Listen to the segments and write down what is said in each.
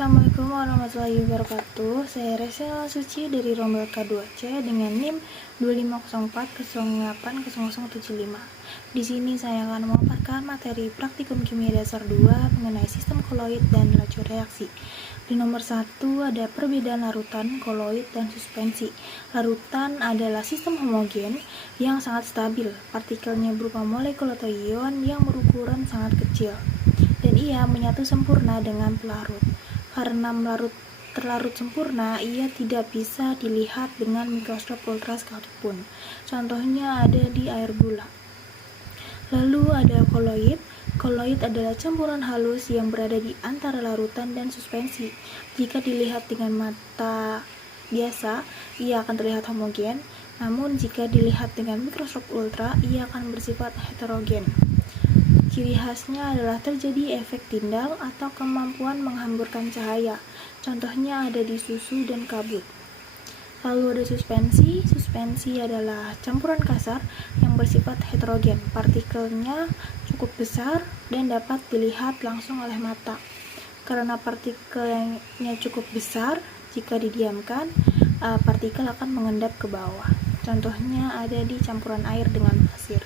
Assalamualaikum warahmatullahi wabarakatuh. Saya Resela Suci dari Rombel K2C dengan NIM 2504080075. Di sini saya akan memaparkan materi praktikum kimia dasar 2 mengenai sistem koloid dan laju reaksi. Di nomor 1 ada perbedaan larutan, koloid, dan suspensi. Larutan adalah sistem homogen yang sangat stabil. Partikelnya berupa molekul atau ion yang berukuran sangat kecil, dan ia menyatu sempurna dengan pelarut. Karena terlarut sempurna, ia tidak bisa dilihat dengan mikroskop ultra sekalipun. Contohnya ada di air gula. Lalu ada koloid. Koloid adalah campuran halus yang berada di antara larutan dan suspensi. Jika dilihat dengan mata biasa, ia akan terlihat homogen. Namun jika dilihat dengan mikroskop ultra, ia akan bersifat heterogen. Ciri khasnya adalah terjadi efek tindal atau kemampuan menghamburkan cahaya. Contohnya ada di susu dan kabut. Lalu ada suspensi. Suspensi adalah campuran kasar yang bersifat heterogen. Partikelnya cukup besar dan dapat dilihat langsung oleh mata. Karena partikelnya cukup besar, jika didiamkan, partikel akan mengendap ke bawah. Contohnya ada di campuran air dengan pasir.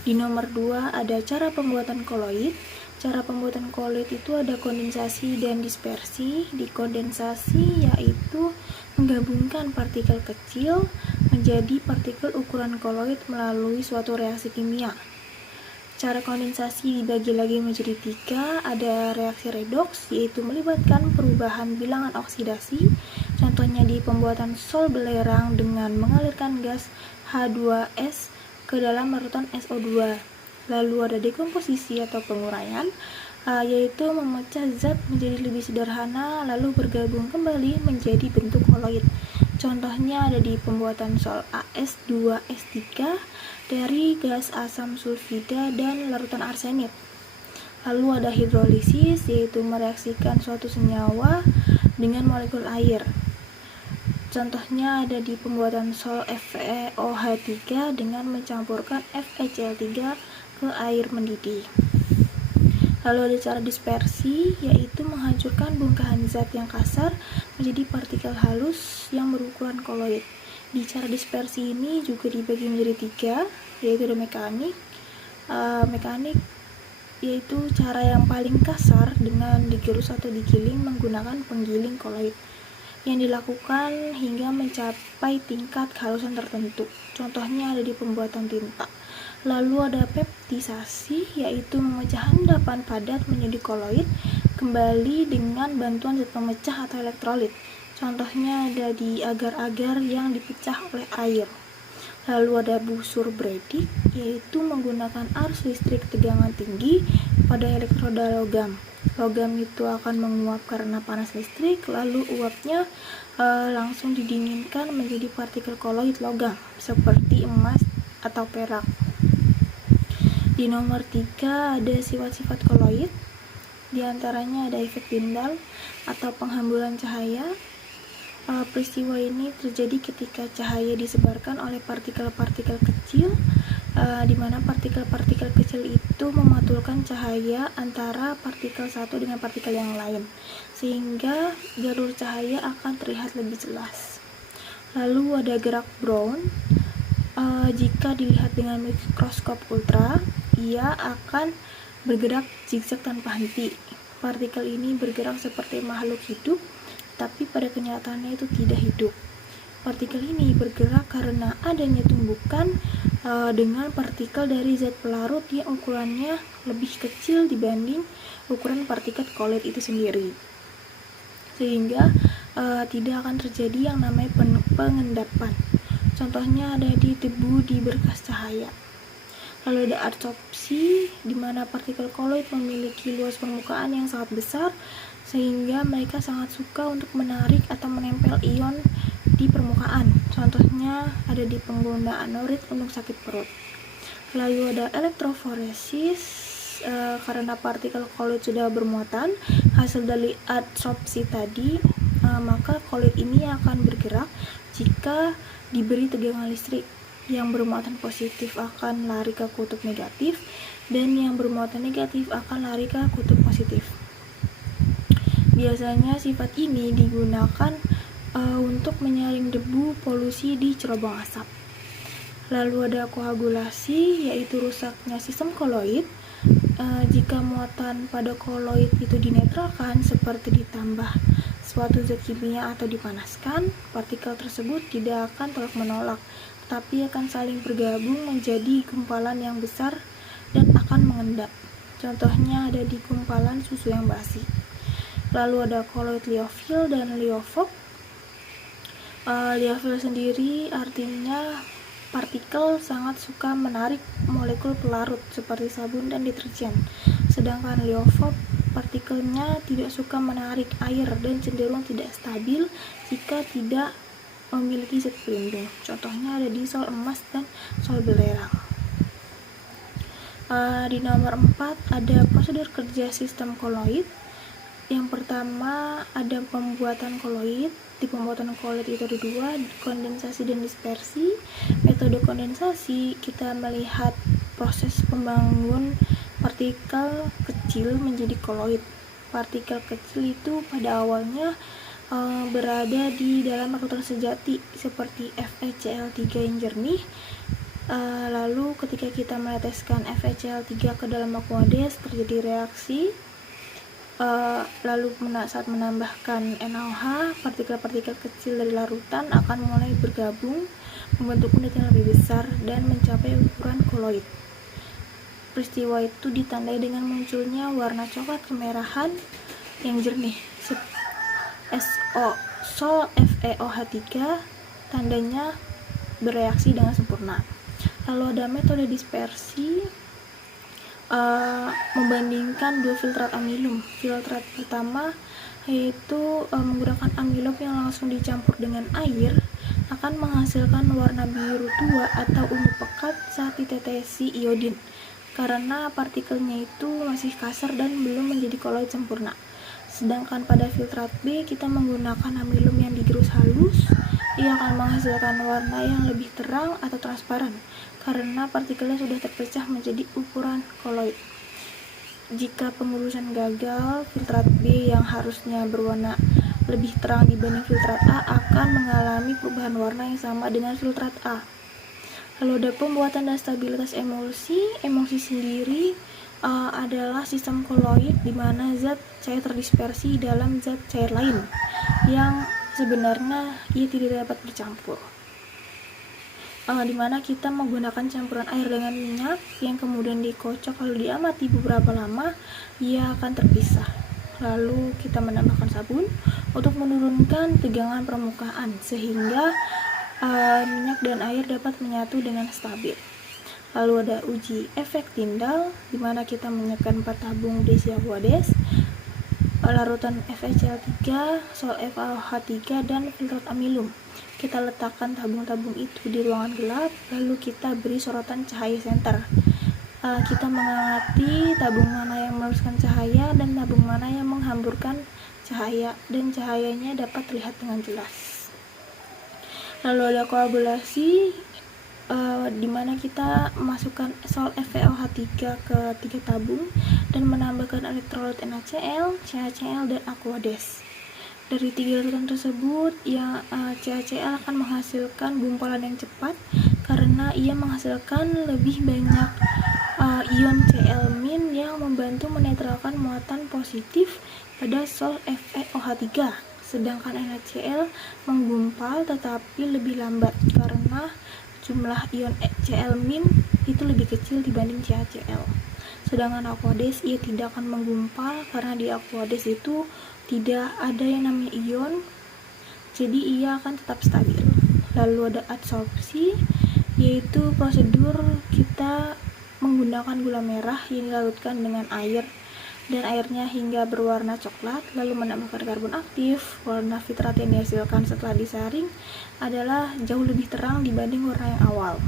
Di nomor 2 ada cara pembuatan koloid. Cara pembuatan koloid itu ada kondensasi dan dispersi. Di kondensasi yaitu menggabungkan partikel kecil menjadi partikel ukuran koloid melalui suatu reaksi kimia. Cara kondensasi dibagi lagi menjadi 3. Ada reaksi redoks, yaitu melibatkan perubahan bilangan oksidasi. Contohnya di pembuatan sol belerang dengan mengalirkan gas H2S ke dalam larutan SO2. Lalu ada dekomposisi atau penguraian, yaitu memecah zat menjadi lebih sederhana lalu bergabung kembali menjadi bentuk koloid. Contohnya ada di pembuatan sol AS2S3 dari gas asam sulfida dan larutan arsenit. Lalu ada hidrolisis, yaitu mereaksikan suatu senyawa dengan molekul air. Contohnya ada di pembuatan sol FeOH3 dengan mencampurkan FeCl3 ke air mendidih. Lalu ada cara dispersi, yaitu menghancurkan bongkahan zat yang kasar menjadi partikel halus yang berukuran koloid. Di cara dispersi ini juga dibagi menjadi 3, yaitu ada mekanik. Mekanik yaitu cara yang paling kasar dengan digerus atau digiling menggunakan penggiling koloid, yang dilakukan hingga mencapai tingkat kehalusan tertentu. Contohnya ada di pembuatan tinta. Lalu ada peptisasi, yaitu memecah endapan padat menjadi koloid kembali dengan bantuan zat pemecah atau elektrolit. Contohnya ada di agar-agar yang dipecah oleh air. Lalu ada busur Bredig, yaitu menggunakan arus listrik tegangan tinggi pada elektroda logam. Logam itu akan menguap karena panas listrik, lalu uapnya langsung didinginkan menjadi partikel koloid logam seperti emas atau perak. Di nomor 3 ada sifat-sifat koloid. Di antaranya ada efek tindal atau penghamburan cahaya. Peristiwa ini terjadi ketika cahaya disebarkan oleh partikel-partikel kecil, di mana partikel-partikel kecil itu memantulkan cahaya antara partikel satu dengan partikel yang lain, sehingga jalur cahaya akan terlihat lebih jelas. Lalu ada gerak Brown. Jika dilihat dengan mikroskop ultra, ia akan bergerak zigzag tanpa henti. Partikel ini bergerak seperti makhluk hidup, tapi pada kenyataannya itu tidak hidup. Partikel ini bergerak karena adanya tumbukan dengan partikel dari zat pelarut yang ukurannya lebih kecil dibanding ukuran partikel koloid itu sendiri, sehingga tidak akan terjadi yang namanya pengendapan. Contohnya ada di debu di berkas cahaya. Lalu ada adsorpsi, di mana partikel koloid memiliki luas permukaan yang sangat besar sehingga mereka sangat suka untuk menarik atau menempel ion di permukaan. Contohnya ada di penggunaan norit untuk sakit perut. Lalu ada elektroforesis, karena partikel koloid sudah bermuatan hasil dari adsorpsi tadi, maka koloid ini akan bergerak. Jika diberi tegangan listrik, yang bermuatan positif akan lari ke kutub negatif dan yang bermuatan negatif akan lari ke kutub positif. Biasanya sifat ini digunakan untuk menyaring debu polusi di cerobong asap. Lalu ada koagulasi, yaitu rusaknya sistem koloid. Jika muatan pada koloid itu dinetralkan seperti ditambah suatu zat kimia atau dipanaskan, partikel tersebut tidak akan tolak-menolak, tetapi akan saling bergabung menjadi gumpalan yang besar dan akan mengendap. Contohnya ada di gumpalan susu yang basi. Lalu ada koloid liofil dan liofok. Liofil sendiri artinya partikel sangat suka menarik molekul pelarut seperti sabun dan deterjen. Sedangkan liofok partikelnya tidak suka menarik air dan cenderung tidak stabil jika tidak memiliki zat pelindung. Contohnya ada di sol emas dan sol belerang. Di nomor 4 ada prosedur kerja sistem koloid. Yang pertama ada pembuatan koloid. Di pembuatan koloid itu ada dua, kondensasi dan dispersi. Metode kondensasi kita melihat proses pembangun partikel kecil menjadi koloid. Partikel kecil itu pada awalnya berada di dalam larutan sejati seperti FeCl3 yang jernih. Lalu ketika kita meneteskan FeCl3 ke dalam Aquades terjadi reaksi. Lalu saat menambahkan NaOH, partikel-partikel kecil dari larutan akan mulai bergabung membentuk unit yang lebih besar dan mencapai ukuran koloid. Peristiwa itu ditandai dengan munculnya warna coklat kemerahan yang jernih. Sol FeOH3 tandanya bereaksi dengan sempurna. Lalu ada metode dispersi, membandingkan dua filtrat amilum. Filtrat pertama yaitu menggunakan amilum yang langsung dicampur dengan air akan menghasilkan warna biru tua atau ungu pekat saat ditetesi iodin karena partikelnya itu masih kasar dan belum menjadi koloid sempurna. Sedangkan pada filtrat B kita menggunakan amilum yang digerus halus, ia akan menghasilkan warna yang lebih terang atau transparan karena partikelnya sudah terpecah menjadi ukuran koloid. Jika pengurusan gagal, filtrat B yang harusnya berwarna lebih terang dibanding filtrat A akan mengalami perubahan warna yang sama dengan filtrat A. Lalu ada pembuatan dan stabilitas emulsi. Emulsi sendiri adalah sistem koloid di mana zat cair terdispersi dalam zat cair lain yang sebenarnya ia tidak dapat bercampur. Di mana kita menggunakan campuran air dengan minyak yang kemudian dikocok lalu diamati beberapa lama, ia akan terpisah. Lalu kita menambahkan sabun untuk menurunkan tegangan permukaan sehingga minyak dan air dapat menyatu dengan stabil. Lalu ada uji efek Tyndall di mana kita menyiapkan 4 tabung desi Aquades, larutan FeCl3, sol FeOH3 dan filtrat amilum. Kita letakkan tabung-tabung itu di ruangan gelap, lalu kita beri sorotan cahaya senter. Kita mengamati tabung mana yang meneruskan cahaya dan tabung mana yang menghamburkan cahaya, dan cahayanya dapat terlihat dengan jelas. Lalu ada koagulasi, di mana kita masukkan sol FeOH3 ke 3 tabung dan menambahkan elektrolit NaCl, CaCl, dan Aquades. Dari 3 larutan tersebut, yang CaCl akan menghasilkan gumpalan yang cepat karena ia menghasilkan lebih banyak ion Cl- yang membantu menetralkan muatan positif pada sol FeOH3. Sedangkan NaCl menggumpal tetapi lebih lambat karena jumlah ion Cl- itu lebih kecil dibanding CaCl. Sedangkan Aquades ia tidak akan menggumpal karena di Aquades itu tidak ada yang namanya ion, jadi ia akan tetap stabil. Lalu ada adsorpsi, yaitu prosedur kita menggunakan gula merah yang dilarutkan dengan air dan airnya hingga berwarna coklat, lalu menambahkan karbon aktif. Warna filtrat yang dihasilkan setelah disaring adalah jauh lebih terang dibanding warna yang awal.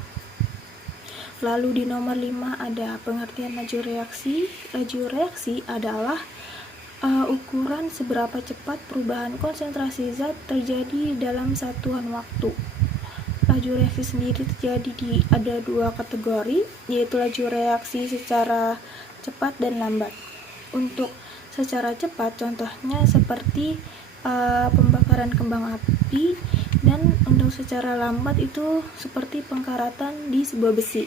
Lalu di nomor 5 ada pengertian laju reaksi. Laju reaksi adalah ukuran seberapa cepat perubahan konsentrasi zat terjadi dalam satuan waktu. Laju reaksi sendiri terjadi ada 2 kategori, yaitu laju reaksi secara cepat dan lambat. Untuk secara cepat, contohnya seperti pembakaran kembang api, dan untuk secara lambat itu seperti pengkaratan di sebuah besi.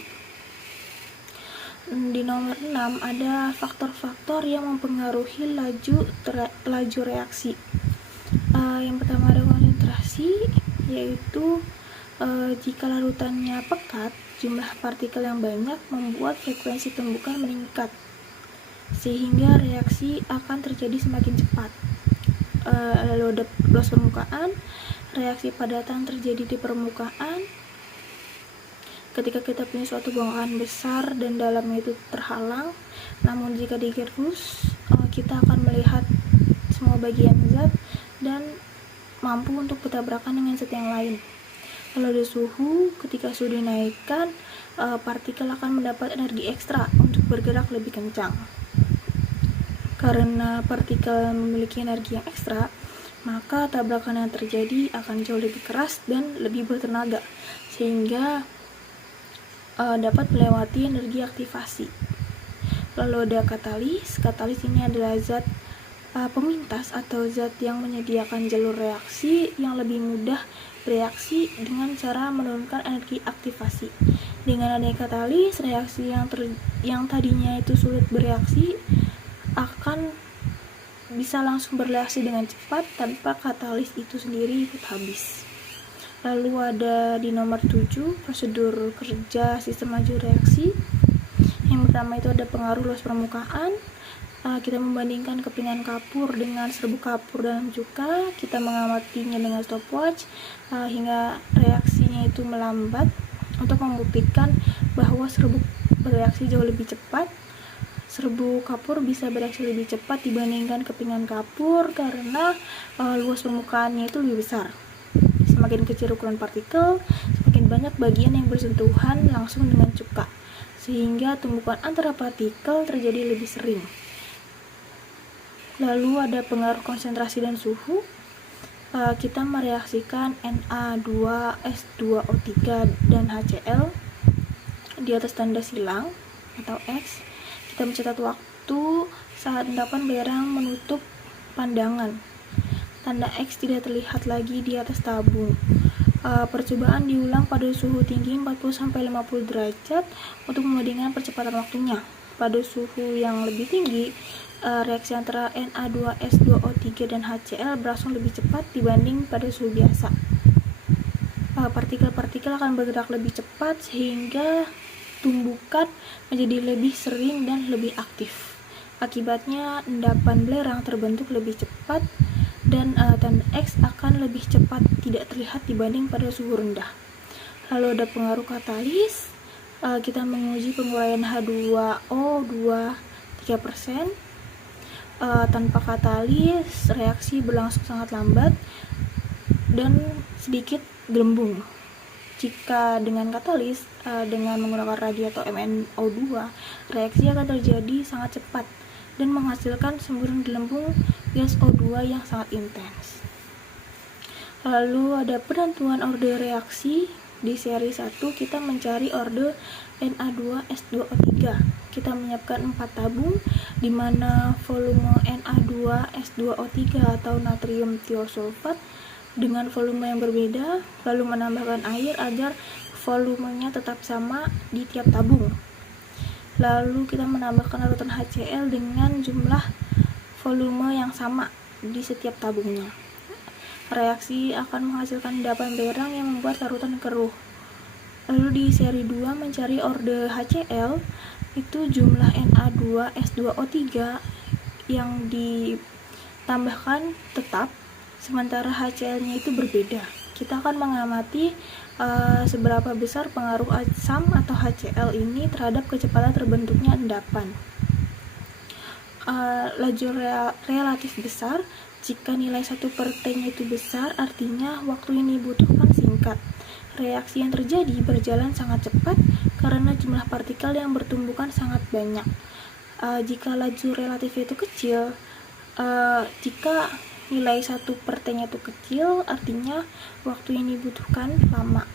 Di nomor 6 ada faktor-faktor yang mempengaruhi laju reaksi. Yang pertama ada konsentrasi, yaitu jika larutannya pekat, jumlah partikel yang banyak membuat frekuensi tumbukan meningkat, sehingga reaksi akan terjadi semakin cepat. Lalu ada luas permukaan, reaksi padatan terjadi di permukaan. Ketika kita punya suatu bongkahan besar dan dalamnya itu terhalang, namun jika digerus, kita akan melihat semua bagian zat dan mampu untuk bertabrakan dengan zat yang lain. Lalu ada suhu, ketika suhu dinaikkan, partikel akan mendapat energi ekstra untuk bergerak lebih kencang. Karena partikel memiliki energi yang ekstra, maka tabrakan yang terjadi akan jauh lebih keras dan lebih bertenaga, sehingga dapat melewati energi aktivasi. Lalu ada katalis. Katalis ini adalah zat pemintas atau zat yang menyediakan jalur reaksi yang lebih mudah bereaksi dengan cara menurunkan energi aktivasi. Dengan adanya katalis, reaksi yang tadinya itu sulit bereaksi akan bisa langsung bereaksi dengan cepat tanpa katalis itu sendiri ikut habis. Lalu ada di nomor 7 prosedur kerja sistem laju reaksi. Yang pertama itu ada pengaruh luas permukaan. Kita membandingkan kepingan kapur dengan serbuk kapur dalam cuka. Kita mengamatinya dengan stopwatch hingga reaksinya itu melambat untuk membuktikan bahwa serbuk bereaksi jauh lebih cepat. Serbuk kapur bisa bereaksi lebih cepat dibandingkan kepingan kapur karena luas permukaannya itu lebih besar. Semakin kecil ukuran partikel, semakin banyak bagian yang bersentuhan langsung dengan cuka, sehingga tumbukan antara partikel terjadi lebih sering. Lalu ada pengaruh konsentrasi dan suhu. Kita mereaksikan Na2S2O3 dan HCl di atas tanda silang atau X. Kita mencatat waktu saat endapan belerang menutup pandangan. Tanda X tidak terlihat lagi di atas tabung. Percobaan diulang pada suhu tinggi 40-50 derajat untuk membandingkan percepatan waktunya. Pada suhu yang lebih tinggi, reaksi antara Na2S2O3 dan HCl berlangsung lebih cepat dibanding pada suhu biasa. Partikel-partikel akan bergerak lebih cepat sehingga tumbukan menjadi lebih sering dan lebih aktif. Akibatnya endapan belerang terbentuk lebih cepat dan tanda X akan lebih cepat tidak terlihat dibanding pada suhu rendah. Lalu ada pengaruh katalis. Kita menguji penguraian H2O 3%. Tanpa katalis, reaksi berlangsung sangat lambat dan sedikit gelembung. Jika dengan katalis, dengan menggunakan radio atau MnO2, reaksi akan terjadi sangat cepat dan menghasilkan semburan gelembung gas O2 yang sangat intens. Lalu ada penentuan orde reaksi. Di seri 1 kita mencari orde Na2S2O3. Kita menyiapkan 4 tabung di mana volume Na2S2O3 atau natrium tiosulfat dengan volume yang berbeda, lalu menambahkan air agar volumenya tetap sama di tiap tabung. Lalu kita menambahkan larutan HCl dengan jumlah volume yang sama di setiap tabungnya. Reaksi akan menghasilkan endapan belerang yang membuat larutan keruh. Lalu di seri 2 mencari orde HCl, itu jumlah Na2S2O3 yang ditambahkan tetap, sementara HCl-nya itu berbeda. Kita akan mengamati seberapa besar pengaruh asam atau HCl ini terhadap kecepatan terbentuknya endapan. Laju relatif besar. Jika nilai 1/T-nya itu besar, artinya waktu yang dibutuhkan singkat. Reaksi yang terjadi berjalan sangat cepat karena jumlah partikel yang bertumbukan sangat banyak. Jika laju relatif itu kecil, jika nilai 1/T-nya itu kecil, artinya waktu yang dibutuhkan lama.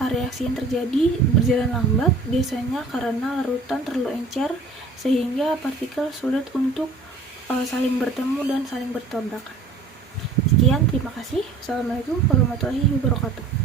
Reaksi yang terjadi berjalan lambat, biasanya karena larutan terlalu encer sehingga partikel sulit untuk saling bertemu dan saling bertabrakan. Sekian, terima kasih. Assalamualaikum warahmatullahi wabarakatuh.